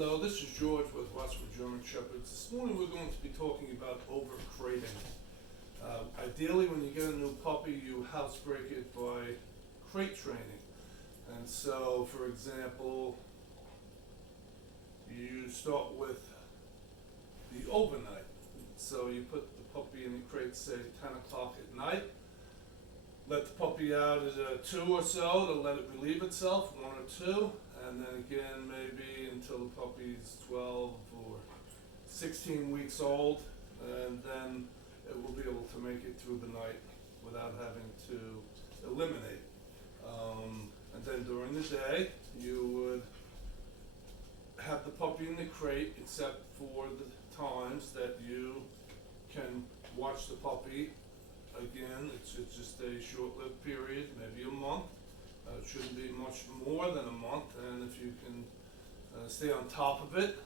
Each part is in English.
Hello, this is George with Westwood German Shepherds. This morning we're going to be talking about over-crating. Ideally, when you get a new puppy, you housebreak it by crate training. And so, for example, you start with the overnight. So you put the puppy in the crate, say 10 o'clock at night. Let the puppy out at 2 or so to let it relieve itself, 1 or 2, and then again maybe until the puppy's 12 or 16 weeks old, and then it will be able to make it through the night without having to eliminate. And then during the day, you would have the puppy in the crate except for the times that you can watch the puppy. Again, it's just a short-lived period, maybe a month. It shouldn't be much more than a month, and if you can stay on top of it,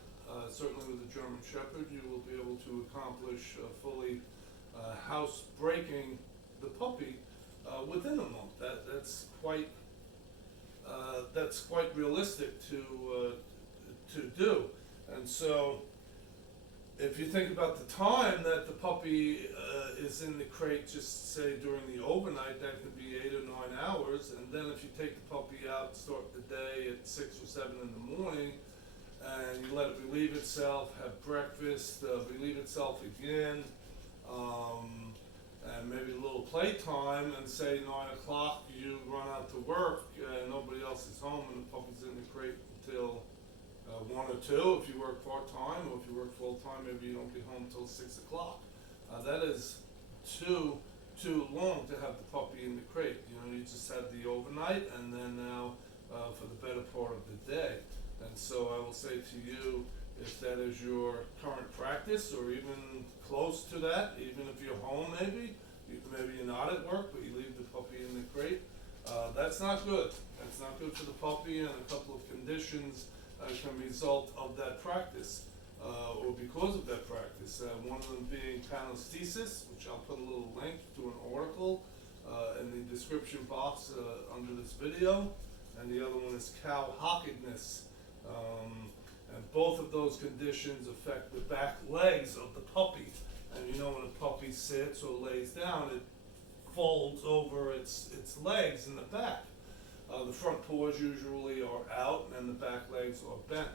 certainly with the German Shepherd, you will be able to accomplish fully house-breaking the puppy within a month. That's quite realistic to do, and so if you think about the time that the puppy is in the crate, just say during the overnight, that could be 8 or 9 hours. And then if you take the puppy out, start the day at 6 or 7 in the morning, and you let it relieve itself, have breakfast, relieve itself again, and maybe a little playtime, and say 9 o'clock you run out to work, nobody else is home, and the puppy's in the crate until 1 or 2 if you work part-time, or if you work full-time, maybe you don't get home till 6 o'clock. That is too long to have the puppy in the crate. You just had the overnight, and then now for the better part of the day. And so I will say to you, if that is your current practice, or even close to that, even if you're home maybe you're not at work, but you leave the puppy in the crate, that's not good. That's not good for the puppy, and a couple of conditions can result of that practice, or because of that practice. One of them being panosthesis, which I'll put a little link to an article in the description box under this video, and the other one is cowhockedness. And both of those conditions affect the back legs of the puppy. And when a puppy sits or lays down, it folds over its legs in the back. The front paws usually are out and the back legs are bent.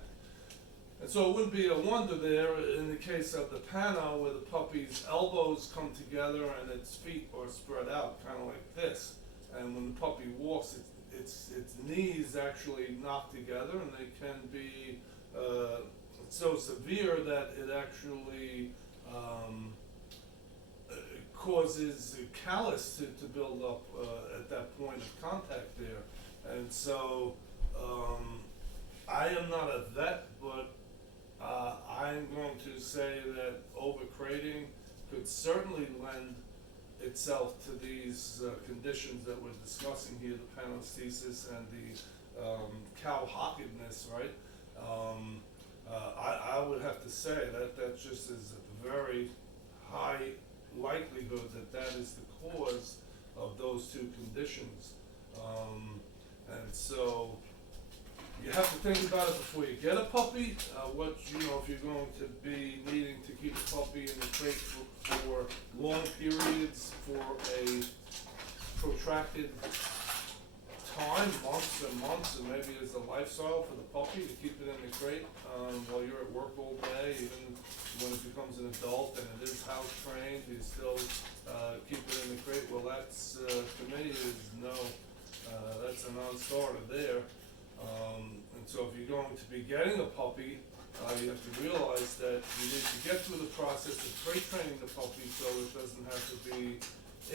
And so it wouldn't be a wonder there in the case of the pano, where the puppy's elbows come together and its feet are spread out, kind of like this. And when the puppy walks, its knees actually knock together, and they can be so severe that it actually causes callus to build up at that point of contact there. And so I am not a vet, but I'm going to say that over-crating could certainly lend itself to these conditions that we're discussing here, the panosthesis and the cowhockedness, right? I would have to say that just is a very high likelihood that is the cause of those two conditions. And so you have to think about it before you get a puppy. If you're going to be needing to keep a puppy in the crate for long periods, for a protracted time, months and months, and maybe as a lifestyle for the puppy to keep it in the crate while you're at work all day, even when it becomes an adult and it is house trained, you still keep it in the crate. Well, that's to me that's a non-starter there. And so if you're going to be getting a puppy, you have to realize that you need to get through the process of crate training the puppy so it doesn't have to be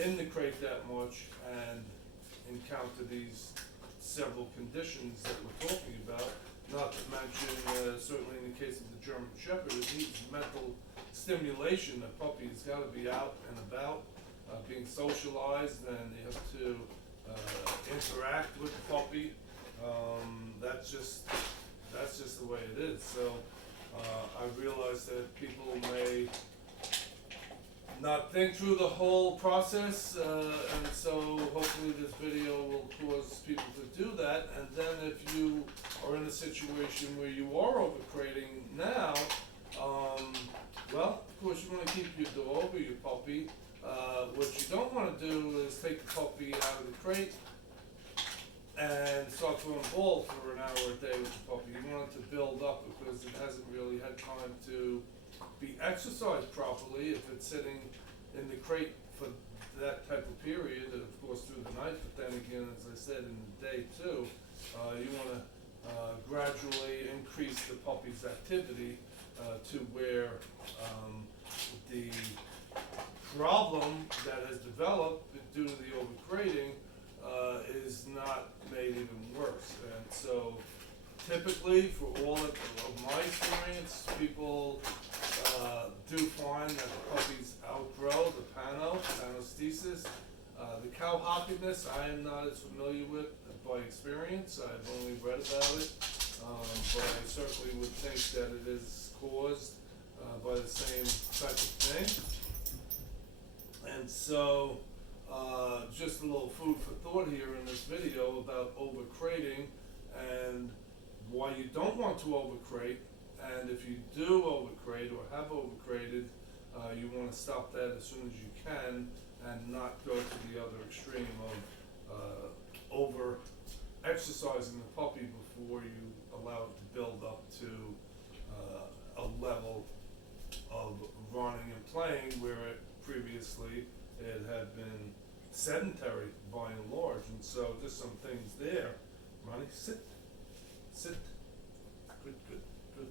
in the crate that much and encounter these several conditions that we're talking about. Not to mention, certainly in the case of the German Shepherd, it needs mental stimulation. The puppy has got to be out and about, being socialized, and you have to interact with the puppy. That's just the way it is. So I realize that people may not think through the whole process, and so hopefully this video will cause people to do that. And then if you are in a situation where you are overcrating now, well, of course you want to keep your dog or your puppy. What you don't want to do is take the puppy out of the crate and start throwing the ball for an hour a day with the puppy. You want it to build up because it hasn't really had time to be exercised properly if it's sitting in the crate for that type of period, and of course through the night, but then again, as I said, in the day too. You wanna gradually increase the puppy's activity to where the problem that has developed due to the overcrating is not made even worse. And so typically, for all of my experience, people do find that the puppies outgrow the panosthesis. The cowhockedness I am not as familiar with by experience. I've only read about it, but I certainly would think that it is caused by the same type of thing. And so, just a little food for thought here in this video about overcrating and why you don't want to overcrate, and if you do overcrate or have overcrated, you want to stop that as soon as you can and not go to the other extreme of over exercising the puppy before you allow it to build up to a level of running and playing where it previously it had been sedentary by and large. And so just some things there. Ronnie, sit. Good.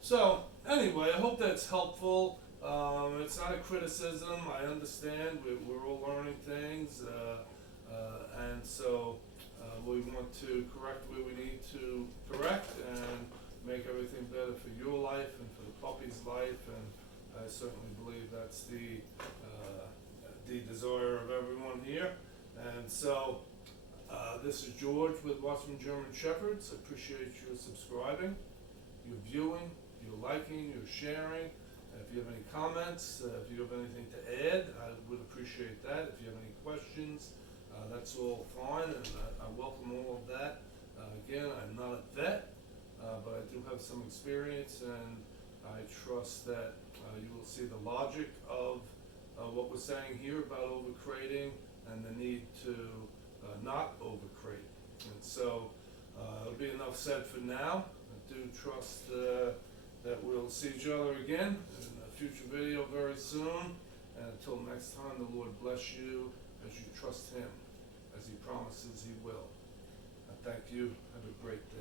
So anyway, I hope that's helpful. It's not a criticism. I understand we're all learning things, and so we want to correct where we need to correct and make everything better for your life and for the puppy's life. And I certainly believe that's the desire of everyone here. And so this is George with Watchman German Shepherds. I appreciate you subscribing, your viewing, your liking, your sharing. If you have any comments, if you have anything to add, I would appreciate that. If you have any questions, that's all fine, and I welcome all of that. Again, I'm not a vet, but I do have some experience, and I trust that you will see the logic of what we're saying here about overcrating and the need to not overcrate. And so it'll be enough said for now. I do trust that we'll see each other again in a future video very soon. And until next time, the Lord bless you as you trust Him, as He promises He will. I thank you. Have a great day.